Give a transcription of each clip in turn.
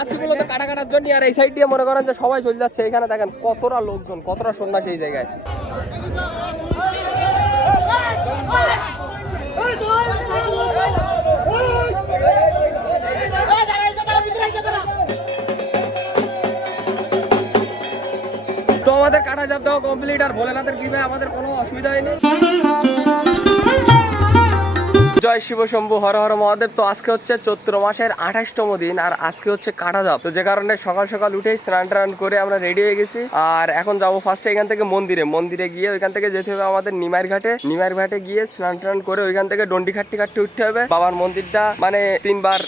যাচ্ছি মূলত কাটা কাটার জন্য, আর এই সাইড দিয়ে মনে করেন যে সবাই চলে যাচ্ছে। এখানে দেখেন কতটা লোকজন, কতটা সন্ন্যাসী এই জায়গায়। তো আমাদের কাটা জাপ দেওয়া কমপ্লিট, আর ভোলেনাথের কৃপায় আমাদের কোনো অসুবিধা হয়নি। জয় শিব শম্ভু, হর হর মহাদেব। তো আজকে হচ্ছে চৈত্র মাসের 28তম দিন, আর আজকে হচ্ছে কাটা জাপ। তো যে কারণে সকাল সকাল উঠেই স্নান টান করে আমরা রেডি হয়ে গেছি। আর এখন যাবো ফার্স্টে এখান থেকে মন্দিরে গিয়ে ওইখান থেকে যেতে হবে আমাদের নিমাইর ঘাটে গিয়ে স্নান টান করে ওইখান থেকে ডন্ডি কাটতে উঠতে হবে। বাবার মন্দিরটা মানে 3বার,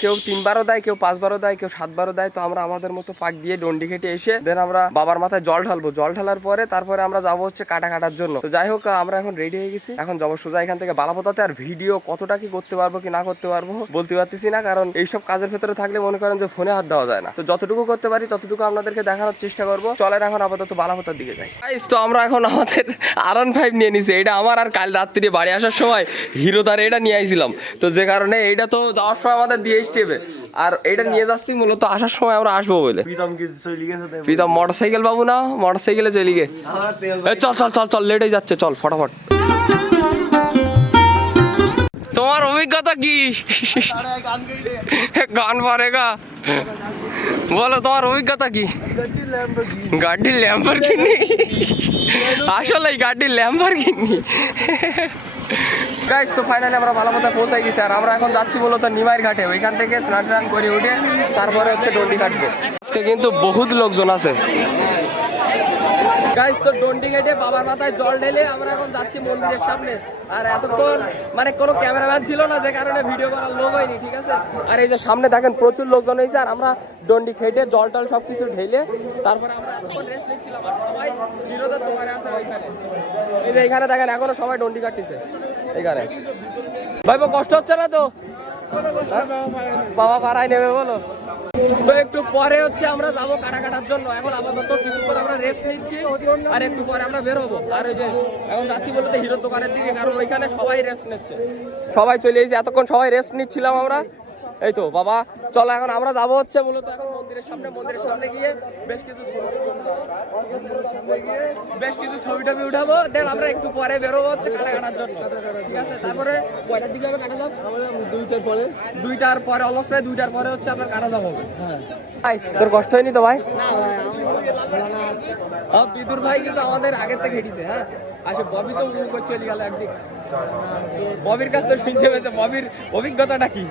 কেউ 3বারও দেয়, কেউ 5বারও দেয়, কেউ 7বারও দেয়। তো আমরা আমাদের মতো পাক দিয়ে ডন্ডি খেটে এসে দেন আমরা বাবার মাথায় জল ঢালবো। জল ঢালার পরে তারপরে আমরা যাবো হচ্ছে কাটার জন্য। তো যাই হোক, আমরা এখন রেডি হয়ে গেছি। এখন যাবো সোজা এখান থেকে বালাপোতাতে। আর ভিডিও কতটা কি করতে পারবো কি না করতে পারবো বলতে পারতেছি না, কারণ এইসব কাজের ভেতরে থাকলে মনে করেন যে ফোনে হাত দেওয়া যায় না। তো যতটুকু করতে পারি ততটুকু আপনাদেরকে দেখানোর চেষ্টা করবো। চলেন এখন আপাতত বালাপোতার দিকে যাই। তো আমরা এখন আমাদের R15 নিয়ে নিছি। এটা আমার আর কাল রাত্রি বাড়ি আসার সময় হিরো দারে এটা নিয়ে আইছিলাম। তো যে কারণে এইটা তো যাওয়ার সময় আমাদের দিয়ে আসতে, আর এটা নিয়ে যাচ্ছি মূলত আসার সময় আমরা আসবো বলে। প্রীতম মোটরসাইকেল বাবু না, মোটরসাইকেলে চলে গে। চল চল চল চল, লেট হয়ে যাচ্ছে, চল ফটাফট। তোমার অভিজ্ঞতা কি? গান পারেগা বলো, তোমার অভিজ্ঞতা কি? গাড়ির ল্যাম্বরগিনি, আসলে গাড়ির ল্যাম্বরগিনি। গাইস, তো ফাইনালি আমরা বালাপোতায় পৌঁছাই গেছি। আর আমরা এখন যাচ্ছি মূলত নিমাইর ঘাটে। ওইখান থেকে স্নান টান করে উঠে তারপরে হচ্ছে ডন্ডি কাটবো। আজকে কিন্তু বহুত লোকজন আছে গাইস। তো ডন্ডি ঘাটে বাবার মাথায় জল ঢেলে আমরা এখন যাচ্ছি মন্দিরের সামনে। আর এতক্ষণ মানে কোনো ক্যামেরাম্যান ছিল না, যে কারণে ভিডিও করার লোক হয়নি, ঠিক আছে। আর এই যে সামনে দেখেন প্রচুর লোকজন হয়েছে। আর আমরা ডন্ডি খেটে জল টল সবকিছু ঢেলে তারপরে আমরা এতক্ষণ রেস্ট নিচ্ছিলাম। আর সবাই জিরোদের দোকানে আছে ওইখানে। এই যে এখানে দেখেন এখনো সবাই ডন্ডি কাটতেছে এখানে। ভাই কষ্ট হচ্ছে না তো? বাবা পাড়ায় নেবে বলো। তো একটু পরে হচ্ছে আমরা যাবো কাটার জন্য। এখন আপাতত কিছুক্ষণ আমরা রেস্ট নিচ্ছি, আর একটু পরে আমরা বের হবো। আর ওই যে এখন যাচ্ছি বলতে হিরোর দোকানের দিকে, কারণ ওইখানে সবাই রেস্ট নিচ্ছে, সবাই চলে এসেছে। এতক্ষণ সবাই রেস্ট নিচ্ছিলাম আমরা। এই তো বাবা, চলো এখন আমরা যাবো হচ্ছে মূলত এখন মন্দিরের সামনে গিয়ে বেশ কিছু ছবি টবি উঠাবো। দেন আমরা একটু পরে বেরোবো হচ্ছে কাটার জন্য, ঠিক আছে। তারপরে কয়টার দিকে হবে কাটা যাব? 2টার পরে, অলমোস্ট প্রায় 2টার পরে হচ্ছে আপনার কাটা যাব হবে। ভাই তোর কষ্ট হয়নি তো ভাই? বিদুর ভাই কিন্তু আমাদের আগের থেকে হেঁটেছে। হ্যাঁ, আসে ববি তো চলে গেল একদিক। ববির কাছ থেকে শুনতে পেয়েছে ববির অভিজ্ঞতাটা কি।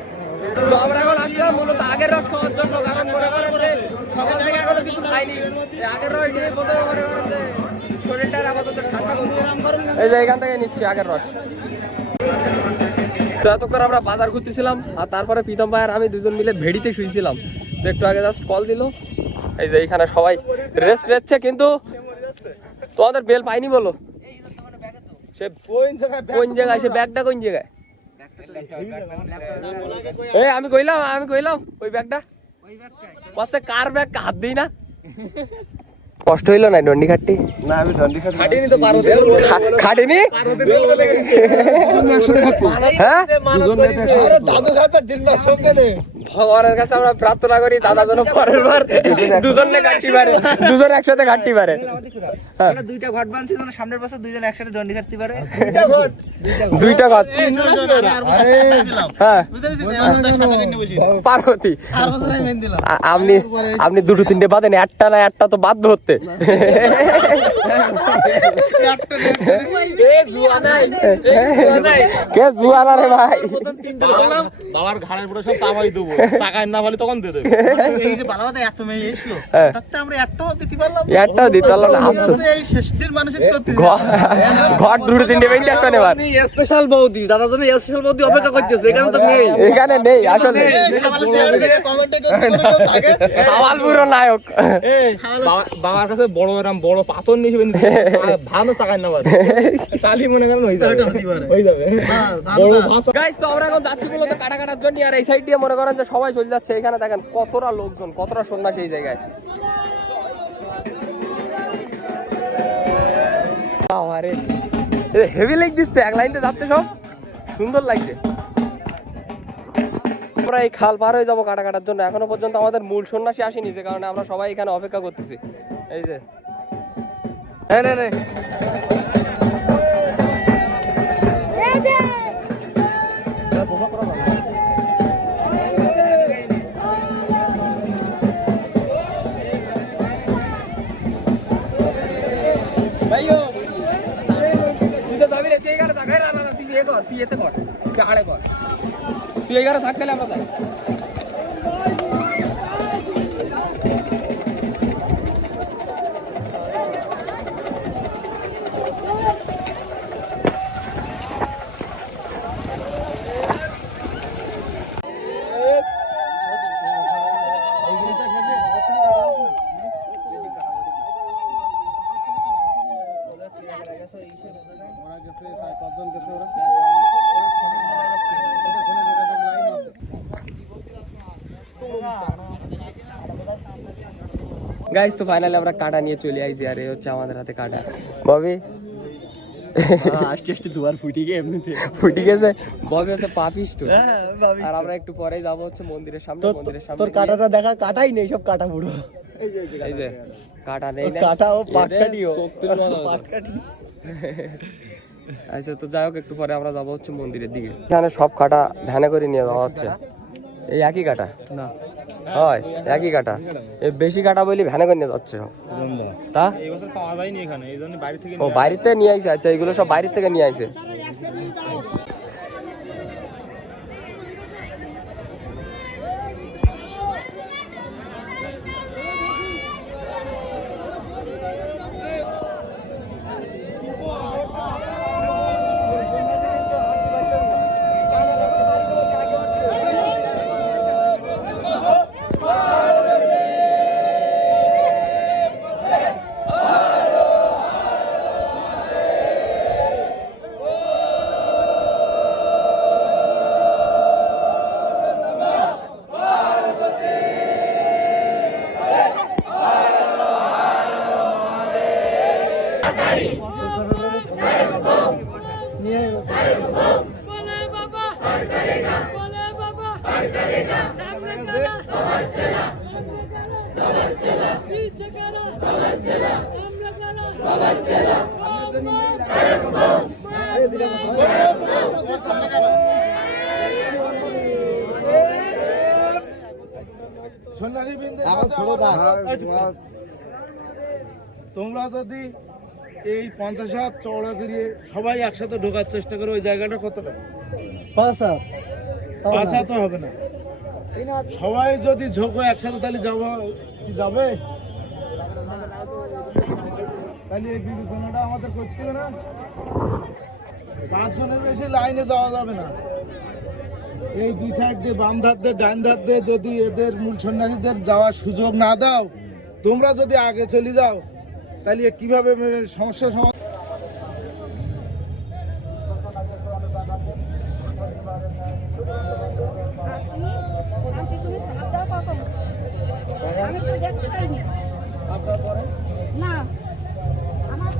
তো আমরা এখন আসলাম মূলত আগের রস খাওয়ার জন্য, কারণ মনে করেন যে সকাল থেকে এখনো কিছু খাইনি। আগের রস দিয়ে প্রথমে মনে করেন যে শরীরটা আপাতত ঠান্ডা করছে। এই যে এখান থেকে নিচ্ছি আগের রস। তো এতক্ষণ আমরা বাজার ঘুরতেছিলাম, আর তারপরে প্রীতম ভাই আর আমি দুজন মিলে ভেড়িতে শুয়েছিলাম। তো একটু আগে জাস্ট কল দিল। এই যে এইখানে সবাই রেস্ট নিচ্ছে, কিন্তু তোমাদের বেল পাইনি বলো। সে কোন জায়গায়, সে ব্যাগটা কোন জায়গায়? আমি কইলাম ওই ব্যাগটা পাশে কার ব্যাগ, হাত দিই না। কষ্ট হইলো না ডন্ডি খাটটি? না, আমি ডন্ডি খাটিনি তো, খাটিনি। ভগবানের কাছে আমরা প্রার্থনা করি দাদা যেন পরের বার দুজনে কাটতে পারে, দুজন একসাথে কাটতে পারে। দুইটা ঘট বানছি, সামনের বছর দুইজন একসাথে ডন্ডি কাটতে পারে। দুইটা ঘট, হ্যাঁ পার্বতী। আপনি 2-3টে বাদেন, একটা না একটা তো বাধ্য হতে। কে জুয়া না রে ভাই? বাবার ঘাড়ের উপরে সব চাপাই দেবো, টাকায় না পারলে তখন দিয়ে দেবো। এই যে বালাবাদে এত মেয়ে এসলো, তাতে আমরা একটাও দিতে পারলাম না। আফসোস, এই শেষদের মানুষের ঘর 2-3টে বেঞ্চ একটা নেবার। স্পেশাল বৌদি, দাদা জন্য স্পেশাল বৌদি অপেক্ষা করতেছে, এখানে তো নেই। এখানে নেই আসলে। হাওয়ালপুরও নায়ক। বাবার কাছে বড় এরকম বড় পাথর নিয়ে ভালো চাকায় না পারে, চালি মনে করেন হয়ে যাবে। গাইস, তো আমরা এখন যাচ্ছি মূলত কাটার জন্য। আর এই সাইড দিয়ে মনে করেন যে সবাই চলে যাচ্ছে। এখানে দেখেন কতটা লোকজন, কতটা সন্ন্যাসী এই জায়গায়। আরে হেভি লাইক দিস তো, এক লাইনতে যাচ্ছে সব সুন্দর লাগছে। আমরা এই খাল পার হয়ে যাবো কাটা কাটার জন্য। এখনো পর্যন্ত আমাদের মূল সন্ন্যাসী আসেনি, যে কারণে আমরা সবাই এখানে অপেক্ষা করতেছি। এই যে তুই এখানে থাকতে আমরা যাই। গাইস তো ফাইনালি আমরা কাটা নিয়ে চলে আইছি, আর এই হচ্ছে আমাদের হাতে কাটা। ববি আস্তে আস্তে দুয়ার ফুটি গিয়ে এমনিতে ফুটি গেছে। ববি হচ্ছে পাপিষ্ট। আর আমরা একটু পরেই যাবো হচ্ছে মন্দিরের সামনে। মন্দিরের সামনে তোর কাটাটা দেখা, কাটাই নেই, সব কাটা পুরো। এই যে কাটা নেই না, কাটা ও পাটকাঠিও, শক্তির মতো পাটকাঠি। আচ্ছা তো যাই হোক, একটু পরে আমরা যাবো হচ্ছে মন্দিরের দিকে। এখানে সব কাটা ভ্যানে করে নিয়ে যাওয়া হচ্ছে। এই একই কাটা না হয়, একই কাটা। এই বেশি কাটা বলি ভ্যানে করে নিয়ে যাচ্ছে তা। এই বছর পাওয়া যায়নি এখানে, এই জন্য বাইরে থেকে ও বাইরে থেকে নিয়ে আইছে। আচ্ছা এগুলো সব বাইরে থেকে নিয়ে আইছে। बोले बाबा हर करेगा, बोले बाबा हर करेगा, सामने चला कमर चला, कमर चला, पीछे करो कमर चला, सामने चला कमर चला, তোমরা যদি এই 50 হাত চওড়া করিয়ে সবাই একসাথে ঢোকার চেষ্টা করো, ওই জায়গাটা কতটা? 5 হাত তো হবে না। সবাই যদি ঝোঁকো একসাথে, তাহলে যাবে? তাহলে এই বিবেচনাটা আমাদের করতে হবে না। 5 জনের বেশি লাইনে যাওয়া যাবে না। এই দুই সাইড দিয়ে, বাম ধার দিয়ে ডান ধার দিয়ে যদি এদের মূল সন্ন্যাসীদের যাওয়ার সুযোগ না দাও, তোমরা যদি আগে চলে যাও, তাহলে কিভাবে সমস্যা সমাধান? আমি তো দেখতে পাইনি না আমার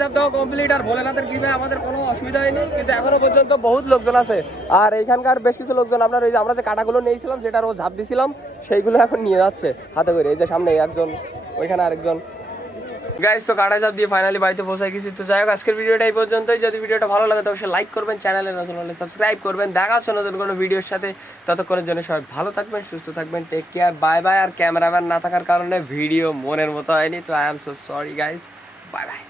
ঝাপ দেওয়া কমপ্লিট আর ভোলেনাথের কৃপায় আমাদের কোনো অসুবিধা হয়নি, কিন্তু এখনো পর্যন্ত বহুত লোকজন আছে। আর এইখানকার বেশ কিছু লোকজন আপনার ওই যে আমরা যে কাটাগুলো নিয়েছিলাম যেটার ও ঝাঁপ দিছিলাম সেইগুলো এখন নিয়ে যাচ্ছে হাতে করে। এই যে সামনে একজন, ওইখানে আরেকজন। গাইস তো কাটা ঝাঁপ দিয়ে ফাইনালি বাড়িতে পৌঁছে গেছি। তো যাই হোক আজকের ভিডিওটা এই পর্যন্তই। যদি ভিডিওটা ভালো লাগে তো অবশ্যই লাইক করবেন, চ্যানেলে নতুন হলে সাবস্ক্রাইব করবেন। দেখা হচ্ছে নতুন কোনো ভিডিওর সাথে। ততক্ষণের জন্য সবাই ভালো থাকবেন, সুস্থ থাকবেন, টেক কেয়ার, বাই বাই। আর ক্যামেরাম্যান না থাকার কারণে ভিডিও মনের মতো হয়নি, তো I am so sorry guys, bye bye.